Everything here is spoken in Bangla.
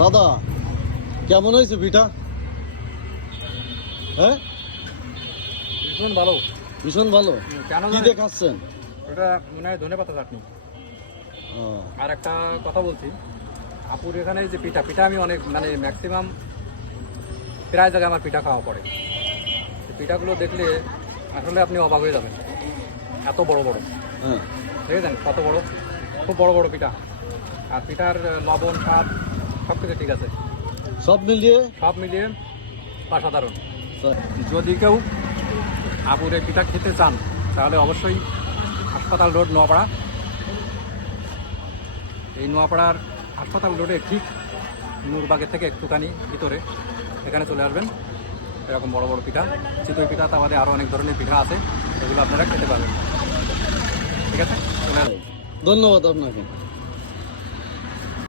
দাদা কেমন হয়েছে পিঠা? হ্যাঁ ভীষণ ভালো, ভীষণ ভালো। কেন কি দিয়ে খাচ্ছেন? এটা মনে হয় ধনেপাতা চাটনি। আর একটা কথা বলছি, আপুর এখানে যে পিঠা আমি অনেক মানে ম্যাক্সিমাম প্রায় জায়গায় আমার পিঠা খাওয়া পড়ে। পিঠাগুলো দেখলে আসলে আপনি অবাক হয়ে যাবেন, এত বড় বড়। হ্যাঁ দেখেছেন কত বড়, খুব বড় বড় পিঠা। আর পিঠার লবণ স্বাদ সব কিছু ঠিক আছে, সব মিলিয়ে অসাধারণ। যদি কেউ আপুর এই পিঠা খেতে চান তাহলে অবশ্যই হাসপাতাল রোড নোয়াপাড়া, এই নোয়াপাড়ার হাসপাতাল রোডে ঠিক নূরবাগের থেকে একটুখানি ভিতরে এখানে চলে আসবেন। এরকম বড় বড় পিঠা, চিতই পিঠা, তা বাদে আরও অনেক ধরনের পিঠা আছে, এগুলো আপনারা খেতে পারবেন। ঠিক আছে, চলে আসবেন। ধন্যবাদ আপনাকে।